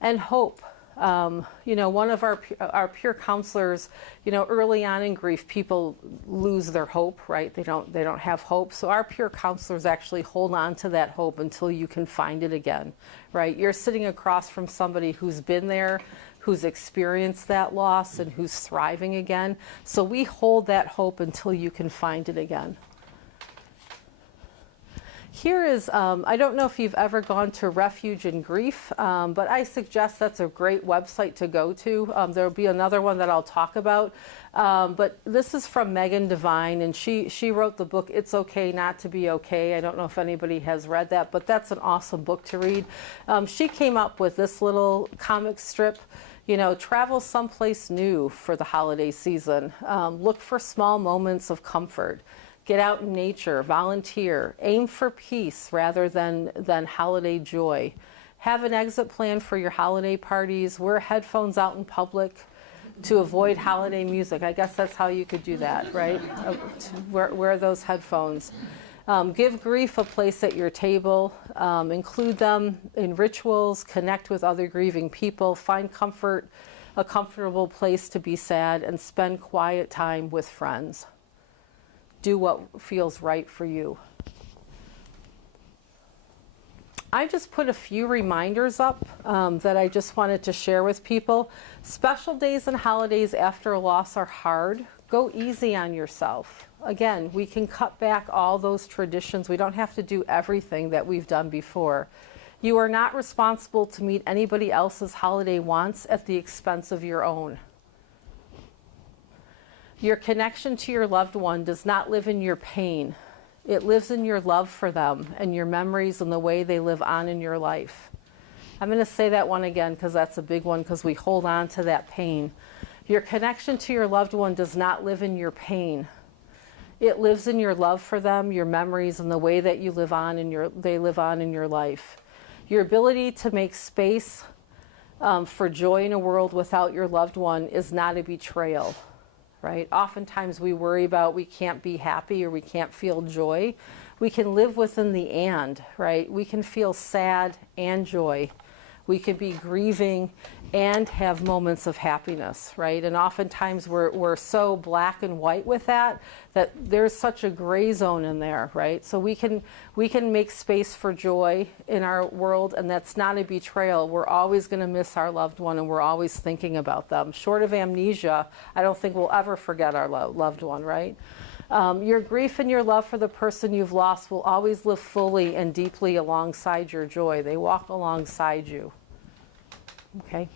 And hope. You know, one of our peer counselors, you know, early on in grief, people lose their hope, right? They don't have hope. So our peer counselors actually hold on to that hope until you can find it again, right? You're sitting across from somebody who's been there, who's experienced that loss, and who's thriving again. So we hold that hope until you can find it again. Here is, I don't know if you've ever gone to Refuge in Grief, but I suggest that's a great website to go to. There'll be another one that I'll talk about. But this is from Megan Devine, and she wrote the book, It's Okay Not to Be Okay. I don't know if anybody has read that, but that's an awesome book to read. She came up with this little comic strip, you know, travel someplace new for the holiday season. Look for small moments of comfort. Get out in nature, volunteer, aim for peace rather than holiday joy. Have an exit plan for your holiday parties, wear headphones out in public, to avoid holiday music. I guess that's how you could do that, right? Wear those headphones. Give grief a place at your table. Include them in rituals. Connect with other grieving people. Find comfort, a comfortable place to be sad, and spend quiet time with friends. Do what feels right for you. I just put a few reminders up that I just wanted to share with people. Special days and holidays after a loss are hard. Go easy on yourself. Again, we can cut back all those traditions. We don't have to do everything that we've done before. You are not responsible to meet anybody else's holiday wants at the expense of your own. Your connection to your loved one does not live in your pain. It lives in your love for them and your memories and the way they live on in your life. I'm going to say that one again because that's a big one, because we hold on to that pain. Your connection to your loved one does not live in your pain. It lives in your love for them, your memories, and the way that you live on they live on in your life. Your ability to make space for joy in a world without your loved one is not a betrayal. Right? Oftentimes we worry about we can't be happy or we can't feel joy. We can live within the and, right? We can feel sad and joy. We can be grieving and have moments of happiness, right? And oftentimes we're so black and white with that there's such a gray zone in there, right? So we can make space for joy in our world, and that's not a betrayal. We're always going to miss our loved one, and we're always thinking about them. Short of amnesia, I don't think we'll ever forget our loved one, right? Your grief and your love for the person you've lost will always live fully and deeply alongside your joy. They walk alongside you. Okay?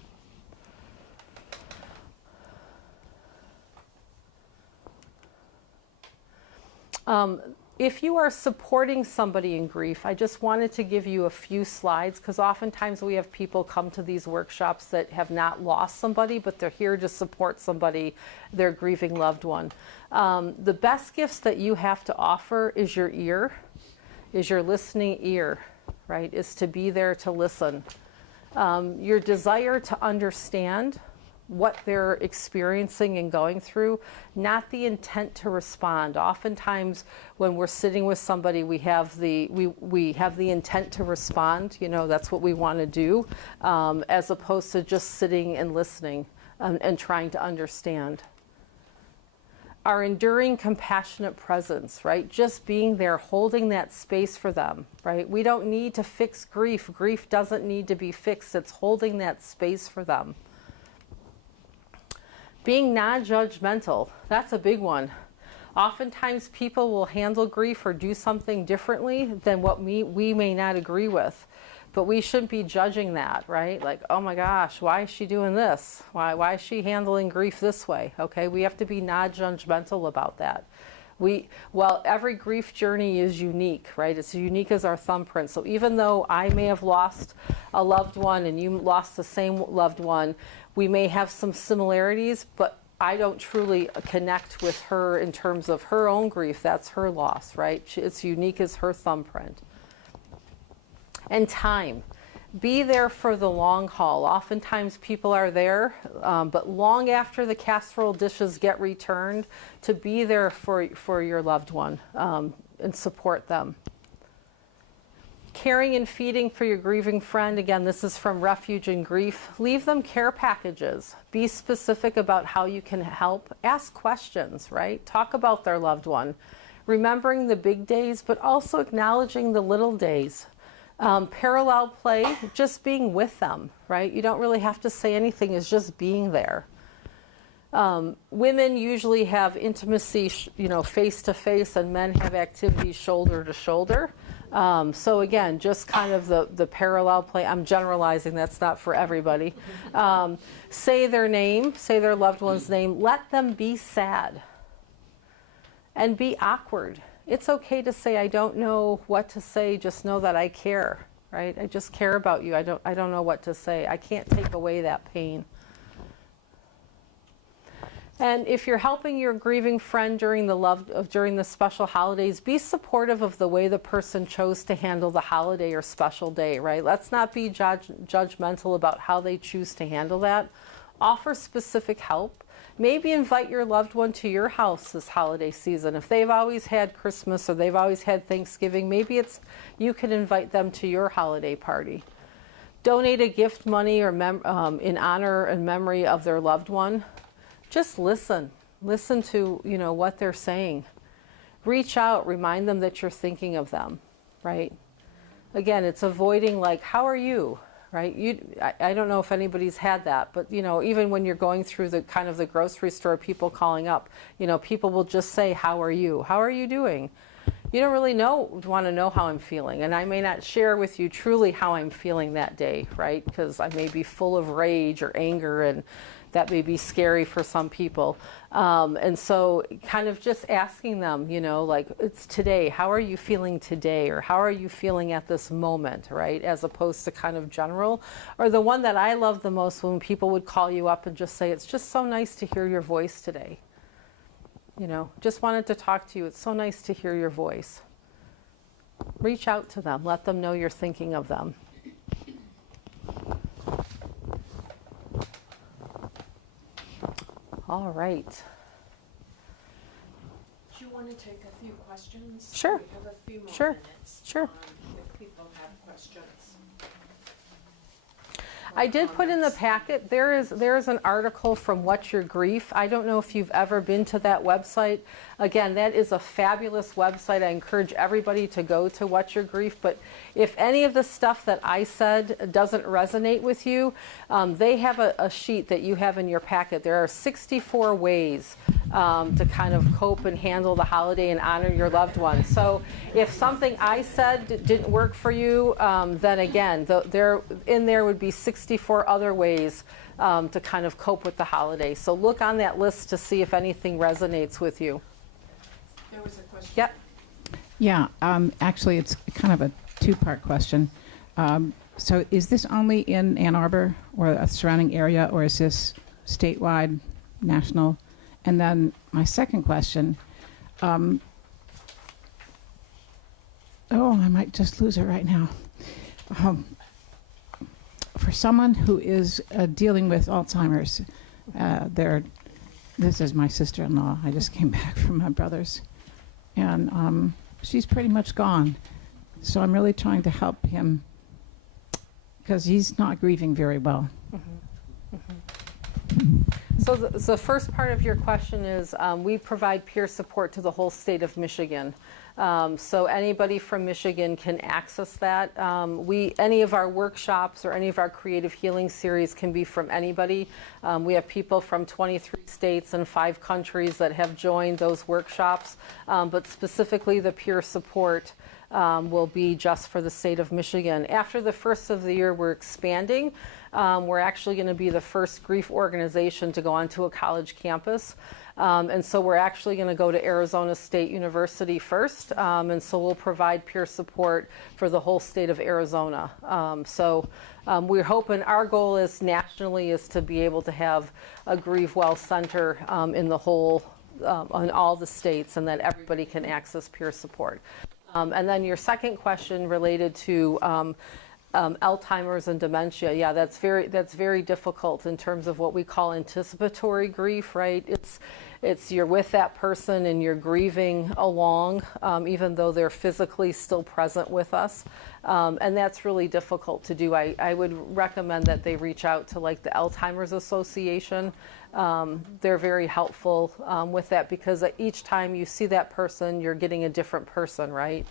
If you are supporting somebody in grief, I just wanted to give you a few slides, because oftentimes we have people come to these workshops that have not lost somebody, but they're here to support somebody, their grieving loved one. The best gifts that you have to offer is your ear, is your listening ear, right? Is to be there to listen. Your desire to understand what they're experiencing and going through, not the intent to respond. Oftentimes when we're sitting with somebody, we have the intent to respond, that's what we want to do, as opposed to just sitting and listening and trying to understand. Our enduring compassionate presence, right? Just being there, holding that space for them, right? We don't need to fix grief. Grief doesn't need to be fixed. It's holding that space for them. Being non-judgmental, that's a big one. Oftentimes people will handle grief or do something differently than what we may not agree with. But we shouldn't be judging that, right? Like, oh my gosh, why is she doing this? Why is she handling grief this way? Okay, we have to be non-judgmental about that. Every grief journey is unique, right? It's unique as our thumbprint. So even though I may have lost a loved one and you lost the same loved one, we may have some similarities, but I don't truly connect with her in terms of her own grief. That's her loss, right? It's unique as her thumbprint. And time. Be there for the long haul. Oftentimes people are there, but long after the casserole dishes get returned, to be there for your loved one and support them. Caring and feeding for your grieving friend. Again, this is from Refuge in Grief. Leave them care packages. Be specific about how you can help. Ask questions, right? Talk about their loved one. Remembering the big days, but also acknowledging the little days. Parallel play, just being with them, right? You don't really have to say anything, it's just being there. Women usually have intimacy, face to face, and men have activities shoulder to shoulder. So again, just kind of the parallel play. I'm generalizing, that's not for everybody. Say their name, say their loved one's name. Let them be sad and be awkward. It's okay to say, I don't know what to say, just know that I care, right? I just care about you. I don't know what to say. I can't take away that pain. And if you're helping your grieving friend during the special holidays, be supportive of the way the person chose to handle the holiday or special day, right? Let's not be judgmental about how they choose to handle that. offer specific help. Maybe invite your loved one to your house this holiday season. If they've always had Christmas or they've always had Thanksgiving, maybe you can invite them to your holiday party. Donate a gift money or in honor and memory of their loved one. Just listen. Listen to, what they're saying. Reach out, remind them that you're thinking of them, right? Again, it's avoiding how are you? Right? I don't know if anybody's had that, but even when you're going through the grocery store, people calling up, people will just say, how are you? How are you doing? You don't really want to know how I'm feeling, and I may not share with you truly how I'm feeling that day, right? Because I may be full of rage or anger, and that may be scary for some people. And so kind of just asking them, it's today, how are you feeling today? Or how are you feeling at this moment, right? As opposed to kind of general. Or the one that I love the most when people would call you up and just say, it's just so nice to hear your voice today. Just wanted to talk to you. It's so nice to hear your voice. Reach out to them. Let them know you're thinking of them. All right. Do you want to take a few questions? Sure. We have a few more Sure. minutes. Sure. If people have questions. I did put in the packet, there is an article from What's Your Grief. I don't know if you've ever been to that website. Again, that is a fabulous website. I encourage everybody to go to What's Your Grief. But if any of the stuff that I said doesn't resonate with you, they have a sheet that you have in your packet. There are 64 ways to kind of cope and handle the holiday and honor your loved ones. So if something I said didn't work for you, then again, there would be 64 other ways to kind of cope with the holiday. So look on that list to see if anything resonates with you. There was a question. Yep. Yeah, actually, it's kind of a two-part question. So is this only in Ann Arbor or a surrounding area, or is this statewide, national? And then my second question, I might just lose it right now. For someone who is dealing with Alzheimer's, this is my sister-in-law. I just came back from my brother's, and she's pretty much gone. So I'm really trying to help him because he's not grieving very well. Mm-hmm. Mm-hmm. So the first part of your question is we provide peer support to the whole state of Michigan. So anybody from Michigan can access that. Any of our workshops or any of our creative healing series can be from anybody. We have people from 23 states and 5 countries that have joined those workshops, but specifically the peer support will be just for the state of Michigan. After the first of the year, we're expanding. We're actually going to be the first grief organization to go onto a college campus. And so we're actually going to go to Arizona State University first. And so we'll provide peer support for the whole state of Arizona. We're hoping, our goal is nationally is to be able to have a GrieveWell center in the whole, in all the states, and that everybody can access peer support. And then your second question related to Alzheimer's and dementia. Yeah, that's very difficult in terms of what we call anticipatory grief, right? It's you're with that person and you're grieving along, even though they're physically still present with us. And that's really difficult to do. I would recommend that they reach out to like the Alzheimer's Association. They're very helpful with that, because each time you see that person, you're getting a different person, right?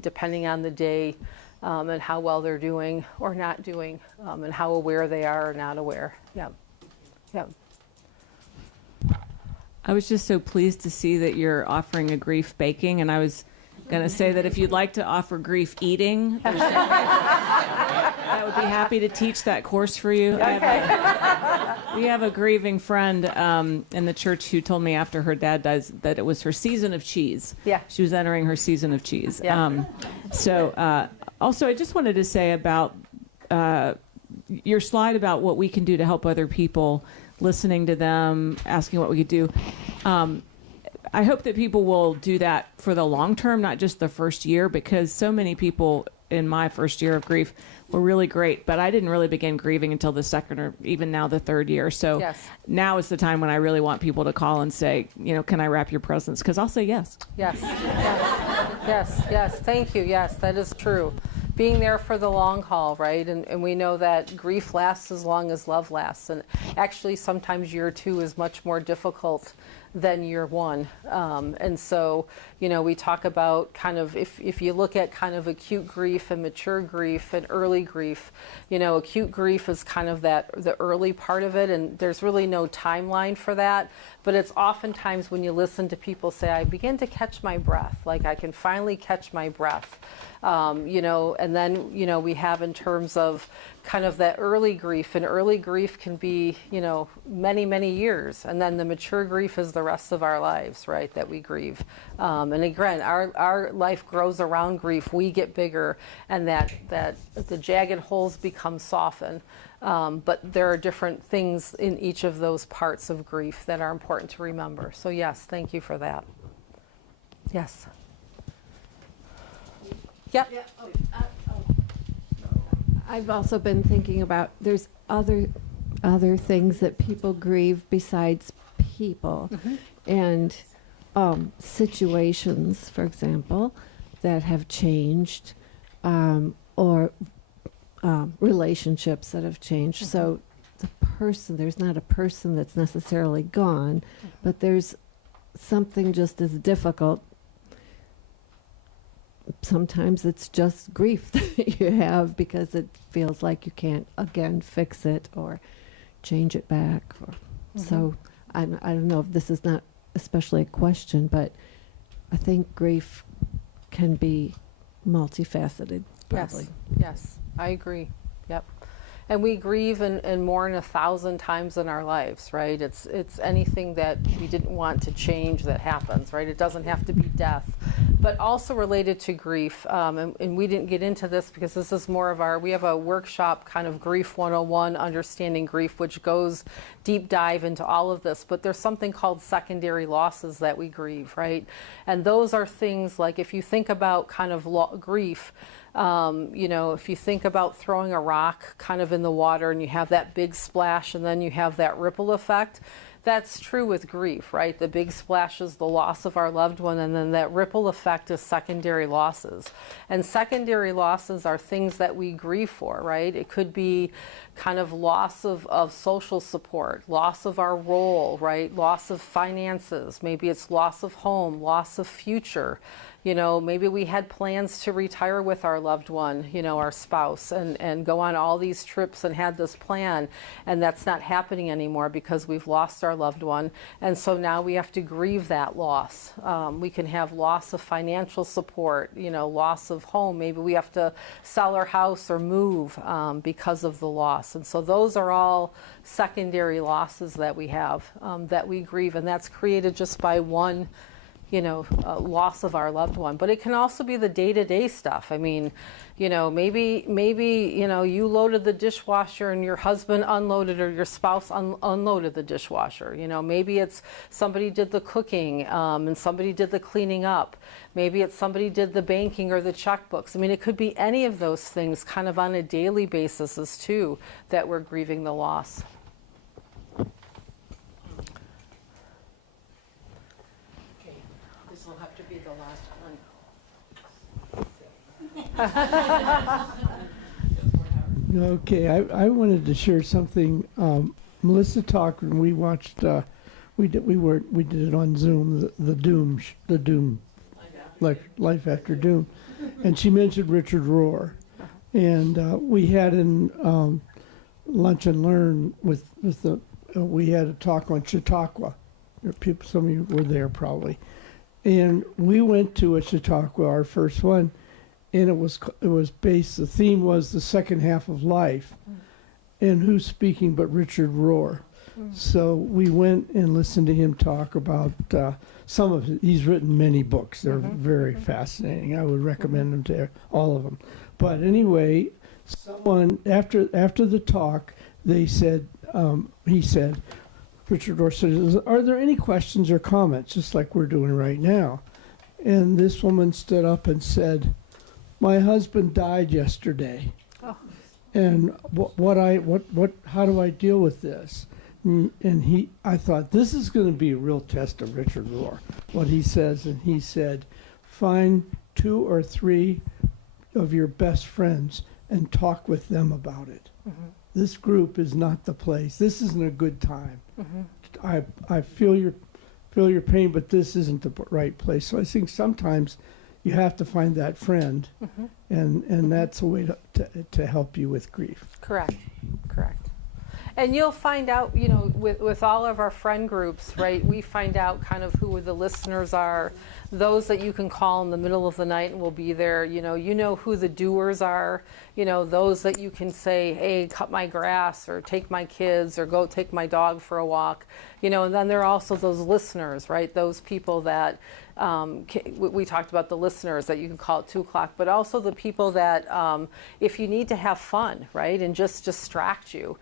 Depending on the day and how well they're doing or not doing, and how aware they are or not aware. Yeah. Yeah. I was just so pleased to see that you're offering a grief baking, and I was going to say that if you'd like to offer grief eating, I would be happy to teach that course for you. Okay. We have a grieving friend in the church who told me after her dad died that it was her season of cheese. Yeah. She was entering her season of cheese. Yeah. Also, I just wanted to say about your slide about what we can do to help other people, listening to them, asking what we could do. I hope that people will do that for the long term, not just the first year, because so many people in my first year of grief were really great, but I didn't really begin grieving until the second or even now the third year. So Yes. now is the time when I really want people to call and say, can I wrap your presents? Because I'll say yes. Yes, yes, thank you. Yes, that is true. Being there for the long haul, right? And we know that grief lasts as long as love lasts. And actually, sometimes year 2 is much more difficult than year 1. And so, we talk about kind of, if you look at kind of acute grief and mature grief and early grief, acute grief is kind of the early part of it, and there's really no timeline for that. But it's oftentimes when you listen to people say, I begin to catch my breath, like I can finally catch my breath. And then, we have in terms of kind of that early grief, and early grief can be, many, many years. And then the mature grief is the rest of our lives, right, that we grieve. And again, our life grows around grief. We get bigger, and that the jagged holes become softened. But there are different things in each of those parts of grief that are important to remember. So yes, thank you for that. Yes. Yep. I've also been thinking about there's other things that people grieve besides people, and situations, for example, that have changed, or relationships that have changed. So there's not a person that's necessarily gone, but there's something just as difficult. Sometimes it's just grief that you have because it feels like you can't again fix it or change it back. So I don't know if this is not especially a question, but I think grief can be multifaceted, probably. Yes, I agree. Yep. And we grieve and mourn 1,000 times in our lives, right? It's anything that we didn't want to change that happens, right? It doesn't have to be death. But also related to grief, and we didn't get into this because this is more of we have a workshop, kind of Grief 101, Understanding Grief, which goes deep dive into all of this. But there's something called secondary losses that we grieve, right? And those are things like, if you think about kind of grief, if you think about throwing a rock kind of in the water and you have that big splash and then you have that ripple effect, that's true with grief, right? The big splash is the loss of our loved one, and then that ripple effect is secondary losses. And secondary losses are things that we grieve for, right? It could be kind of loss of social support, loss of our role, right? Loss of finances. Maybe it's loss of home, loss of future. Maybe we had plans to retire with our loved one, our spouse, and go on all these trips and had this plan, and that's not happening anymore because we've lost our loved one. And so now we have to grieve that loss. We can have loss of financial support, loss of home. Maybe we have to sell our house or move because of the loss. And so those are all secondary losses that we have, that we grieve, and that's created just by one loss of our loved one. But it can also be the day-to-day stuff. I mean, maybe you loaded the dishwasher and your husband unloaded, or your spouse unloaded the dishwasher. Maybe it's somebody did the cooking and somebody did the cleaning up. Maybe it's somebody did the banking or the checkbooks. I mean, it could be any of those things kind of on a daily basis as too that we're grieving the loss. This will have to be the last one. Okay, I wanted to share something. Melissa talked when we watched. We did it on Zoom. The Doom, Life After Doom, and she mentioned Richard Rohr, and we had in Lunch and Learn with the we had a talk on Chautauqua. Some of you were there probably, and we went to a Chautauqua, our first one. And it was based, the theme was the second half of life. And who's speaking but Richard Rohr? So we went and listened to him talk about some of it. He's written many books. They're very fascinating. I would recommend them to all of them. But anyway, someone, after the talk, he said, Richard Rohr said, are there any questions or comments, just like we're doing right now? And this woman stood up and said, My husband died yesterday. Oh. And how do I deal with this? And I thought, this is going to be a real test of Richard Rohr, what he says. And he said, find 2 or 3 of your best friends and talk with them about it. Mm-hmm. This group is not the place. This isn't a good time. Mm-hmm. I feel your pain, but this isn't the right place. So I think sometimes you have to find that friend, Mm-hmm. and that's a way to help you with grief. Correct. And you'll find out, you know, with all of our friend groups, right, we find out kind of who the listeners are, those that you can call in the middle of the night and will be there, you know who the doers are, you know, those that you can say, hey, cut my grass or take my kids or go take my dog for a walk, you know, and then there are also those listeners, right, those people that, we talked about the listeners that you can call at 2 o'clock, but also the people that if you need to have fun, right, and just distract you.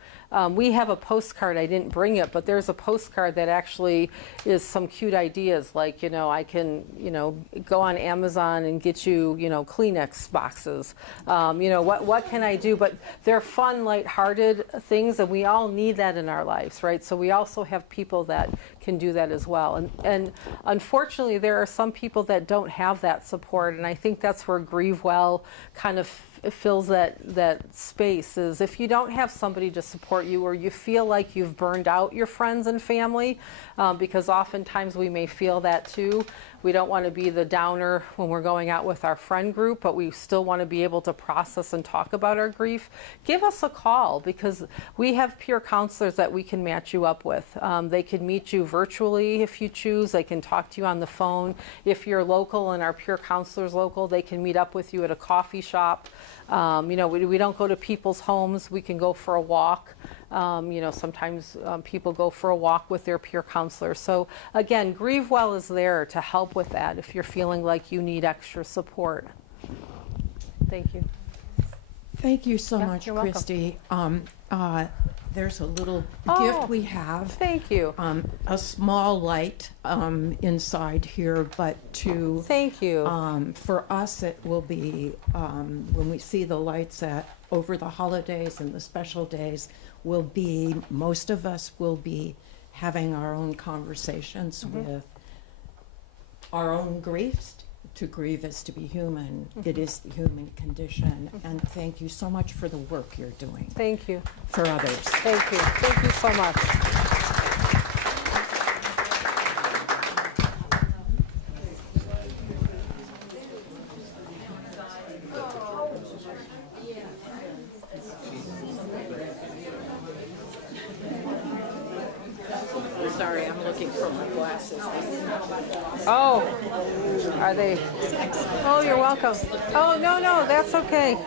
We have a postcard, I didn't bring it, but there's a postcard that actually is some cute ideas, like, you know, I can, you know, go on Amazon and get you, you know, Kleenex boxes. You know, what can I do? But they're fun, lighthearted things, and we all need that in our lives, right? So we also have people that can do that as well. And unfortunately, there are some people that don't have that support, and I think that's where GrieveWell kind of fills that space. Is if you don't have somebody to support you, or you feel like you've burned out your friends and family, because oftentimes we may feel that too. We don't want to be the downer when we're going out with our friend group, but we still want to be able to process and talk about our grief. Give us a call, because we have peer counselors that we can match you up with. They can meet you virtually if you choose. They can talk to you on the phone. If you're local and our peer counselors local, they can meet up with you at a coffee shop. You know, we don't go to people's homes. We can go for a walk. You know, sometimes people go for a walk with their peer counselor. So again, GrieveWell is there to help with that if you're feeling like you need extra support. Thank you. Thank you so Yeah, much, you're welcome. Christy. There's a little Oh, gift we have. Thank you. A small light inside here, but to Thank you. for us, it will be when we see the lights over the holidays and the special days. Most of us will be having our own conversations with our own griefs. To grieve is to be human. It is the human condition. And thank you so much for the work you're doing Thank you. for others. Thank you. Thank you so much. Sorry, I'm looking for my glasses. Oh, are they? Oh, you're welcome. Oh, no, that's okay.